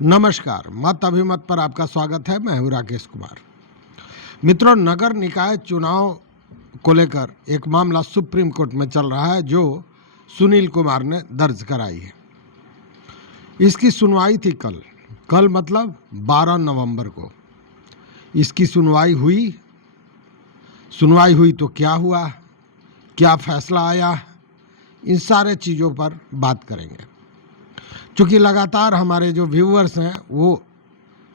नमस्कार, मत अभिमत पर आपका स्वागत है। मैं हूं राकेश कुमार। मित्रों, नगर निकाय चुनाव को लेकर एक मामला सुप्रीम कोर्ट में चल रहा है जो सुनील कुमार ने दर्ज कराई है। इसकी सुनवाई थी कल मतलब 12 नवंबर को इसकी सुनवाई हुई तो क्या हुआ, क्या फैसला आया, इन सारे चीज़ों पर बात करेंगे। क्योंकि लगातार हमारे जो व्यूअर्स हैं वो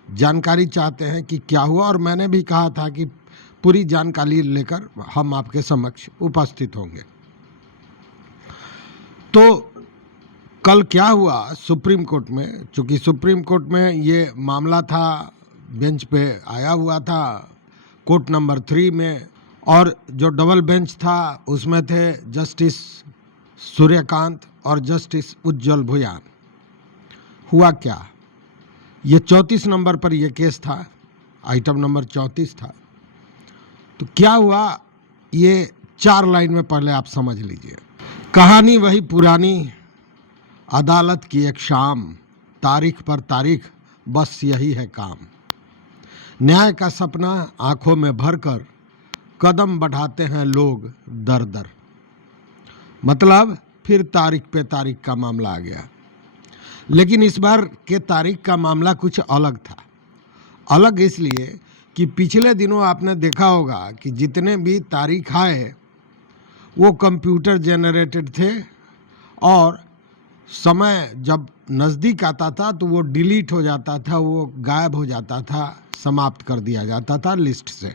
जानकारी चाहते हैं कि क्या हुआ, और मैंने भी कहा था कि पूरी जानकारी लेकर हम आपके समक्ष उपस्थित होंगे। तो कल क्या हुआ सुप्रीम कोर्ट में, चूँकि सुप्रीम कोर्ट में ये मामला था, बेंच पे आया हुआ था कोर्ट नंबर 3 में, और जो डबल बेंच था उसमें थे जस्टिस सूर्यकांत और जस्टिस उज्जवल भुयान। हुआ क्या, ये 34 नंबर पर यह केस था, आइटम नंबर 34 था। तो क्या हुआ ये 4 लाइन में पहले आप समझ लीजिए। कहानी वही पुरानी, अदालत की एक शाम, तारीख पर तारीख, बस यही है काम। न्याय का सपना आंखों में भरकर कदम बढ़ाते हैं लोग दर दर। मतलब फिर तारीख पे तारीख का मामला आ गया, लेकिन इस बार के तारीख का मामला कुछ अलग था। अलग इसलिए कि पिछले दिनों आपने देखा होगा कि जितने भी तारीख आए वो कंप्यूटर जनरेटेड थे, और समय जब नज़दीक आता था तो वो डिलीट हो जाता था, वो गायब हो जाता था, समाप्त कर दिया जाता था लिस्ट से।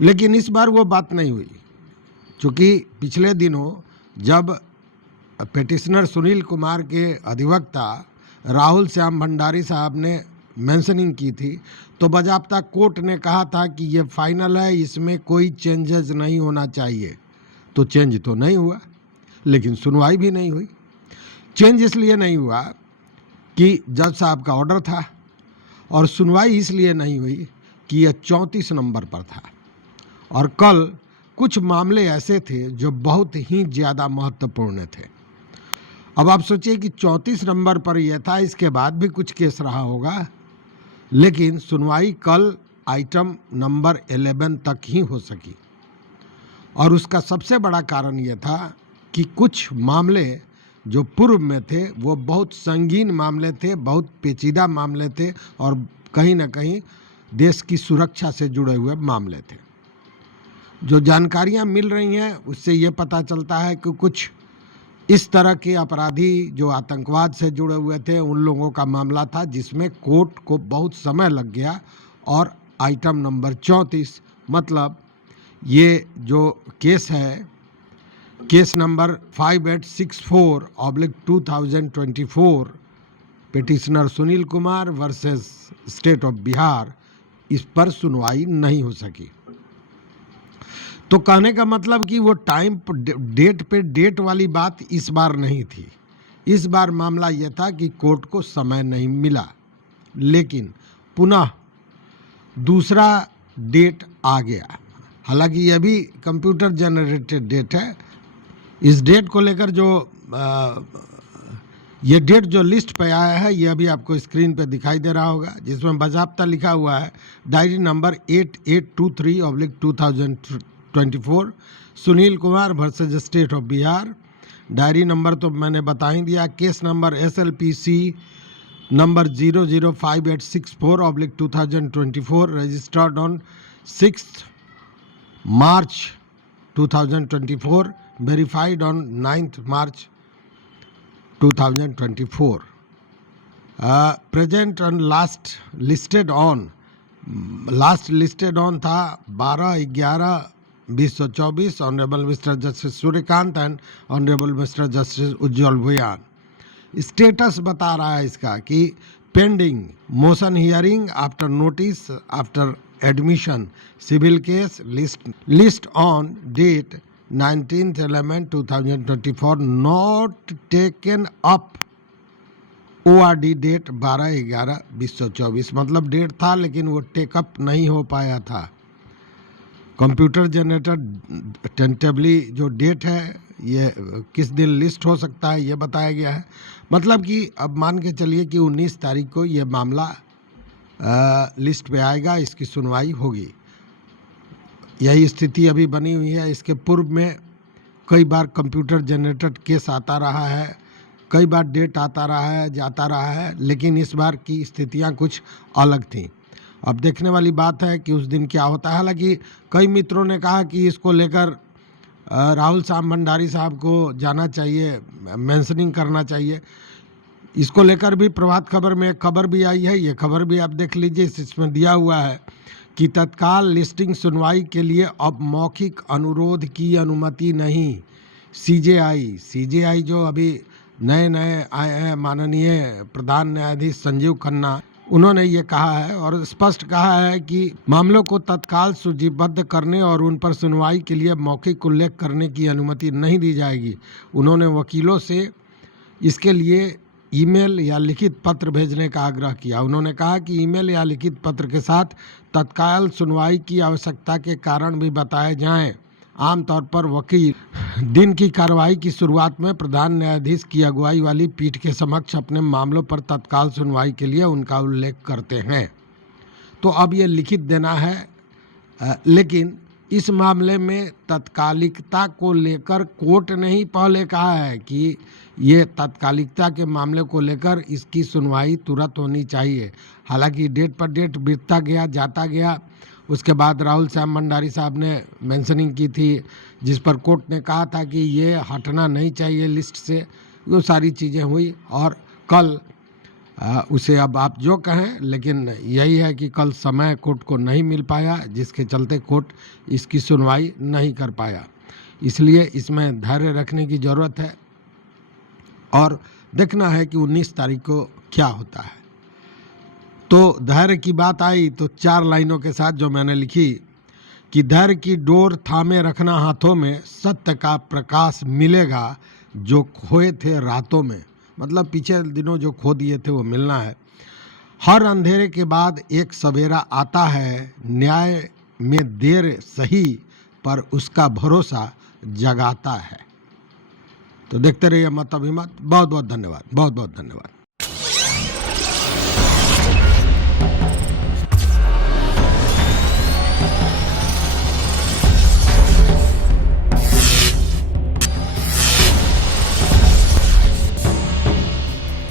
लेकिन इस बार वो बात नहीं हुई, क्योंकि पिछले दिनों जब पिटिशनर सुनील कुमार के अधिवक्ता राहुल श्याम भंडारी साहब ने मेंशनिंग की थी, तो बाज़ाब्ता कोर्ट ने कहा था कि ये फाइनल है, इसमें कोई चेंजेस नहीं होना चाहिए। तो चेंज तो नहीं हुआ, लेकिन सुनवाई भी नहीं हुई। चेंज इसलिए नहीं हुआ कि जज साहब का ऑर्डर था, और सुनवाई इसलिए नहीं हुई कि यह 34 नंबर पर था। और कल कुछ मामले ऐसे थे जो बहुत ही ज़्यादा महत्वपूर्ण थे। अब आप सोचिए कि 34 नंबर पर यह था, इसके बाद भी कुछ केस रहा होगा, लेकिन सुनवाई कल आइटम नंबर 11 तक ही हो सकी। और उसका सबसे बड़ा कारण यह था कि कुछ मामले जो पूर्व में थे वो बहुत संगीन मामले थे, बहुत पेचीदा मामले थे, और कहीं ना कहीं देश की सुरक्षा से जुड़े हुए मामले थे। जो जानकारियां मिल रही हैं उससे ये पता चलता है कि कुछ इस तरह के अपराधी जो आतंकवाद से जुड़े हुए थे उन लोगों का मामला था, जिसमें कोर्ट को बहुत समय लग गया। और आइटम नंबर 34 मतलब ये जो केस है, case number 5864/2024 petitioner Sunil Kumar versus state of Bihar, इस पर सुनवाई नहीं हो सकी। तो कहने का मतलब कि वो टाइम डेट पे डेट वाली बात इस बार नहीं थी। इस बार मामला यह था कि कोर्ट को समय नहीं मिला, लेकिन पुनः दूसरा डेट आ गया। हालांकि यह भी कंप्यूटर जनरेटेड डेट है। इस डेट को लेकर जो ये डेट जो लिस्ट पे आया है, यह भी आपको स्क्रीन पे दिखाई दे रहा होगा, जिसमें बाज़ाब्ता लिखा हुआ है diary number 8823/2024 Sunil Kumar versus state of Bihar. Diary number तो मैंने बता ही दिया। Case number SLPC number 005/864/2024 registered on 6 March 2024, verified on 9 March 2024, present on last listed on था 12/11/2024 honourable mister justice Suryakant and honourable mister justice Ujjwal Bhuyan. Status बता रहा है इसका कि pending motion hearing after notice after admission civil case list on date 19/11/2024 not taken up ORD date 12/11/2024। मतलब date था लेकिन वो टेकअप नहीं हो पाया था। कंप्यूटर जनरेटर टेंटेबली जो डेट है ये किस दिन लिस्ट हो सकता है ये बताया गया है। मतलब कि अब मान के चलिए कि 19 तारीख को ये मामला लिस्ट पे आएगा, इसकी सुनवाई होगी। यही स्थिति अभी बनी हुई है। इसके पूर्व में कई बार कंप्यूटर जनरेटेड केस आता रहा है, कई बार डेट आता रहा है, जाता रहा है, लेकिन इस बार की स्थितियां कुछ अलग थीं। अब देखने वाली बात है कि उस दिन क्या होता है। हालांकि कई मित्रों ने कहा कि इसको लेकर राहुल श्याम भंडारी साहब को जाना चाहिए, मेंशनिंग करना चाहिए। इसको लेकर भी प्रभात खबर में एक खबर भी आई है, ये खबर भी आप देख लीजिए। इसमें दिया हुआ है कि तत्काल लिस्टिंग सुनवाई के लिए अब मौखिक अनुरोध की अनुमति नहीं। सीजेआई जो अभी नए आए हैं, माननीय प्रधान न्यायाधीश संजीव खन्ना, उन्होंने ये कहा है और स्पष्ट कहा है कि मामलों को तत्काल सूचीबद्ध करने और उन पर सुनवाई के लिए मौखिक उल्लेख करने की अनुमति नहीं दी जाएगी। उन्होंने वकीलों से इसके लिए ईमेल या लिखित पत्र भेजने का आग्रह किया। उन्होंने कहा कि ईमेल या लिखित पत्र के साथ तत्काल सुनवाई की आवश्यकता के कारण भी बताए जाएं। आमतौर पर वकील दिन की कार्रवाई की शुरुआत में प्रधान न्यायाधीश की अगुवाई वाली पीठ के समक्ष अपने मामलों पर तत्काल सुनवाई के लिए उनका उल्लेख करते हैं। तो अब ये लिखित देना है, लेकिन इस मामले में तत्कालिकता को लेकर कोर्ट ने ही पहले कहा है कि ये तत्कालिकता के मामले को लेकर इसकी सुनवाई तुरंत होनी चाहिए। हालांकि डेट पर डेट बीतता गया, जाता गया। उसके बाद राहुल श्याम भंडारी साहब ने मेंशनिंग की थी, जिस पर कोर्ट ने कहा था कि ये हटना नहीं चाहिए लिस्ट से। वो सारी चीज़ें हुई और कल उसे अब आप जो कहें, लेकिन यही है कि कल समय कोर्ट को नहीं मिल पाया, जिसके चलते कोर्ट इसकी सुनवाई नहीं कर पाया। इसलिए इसमें धैर्य रखने की ज़रूरत है और देखना है कि 19 तारीख को क्या होता है। तो धैर्य की बात आई तो 4 लाइनों के साथ जो मैंने लिखी कि धैर्य की डोर थामे रखना हाथों में, सत्य का प्रकाश मिलेगा जो खोए थे रातों में। मतलब पीछे दिनों जो खो दिए थे वो मिलना है। हर अंधेरे के बाद एक सवेरा आता है, न्याय में देर सही पर उसका भरोसा जगाता है। तो देखते रहिए मत अभिमत। बहुत बहुत धन्यवाद, बहुत बहुत धन्यवाद।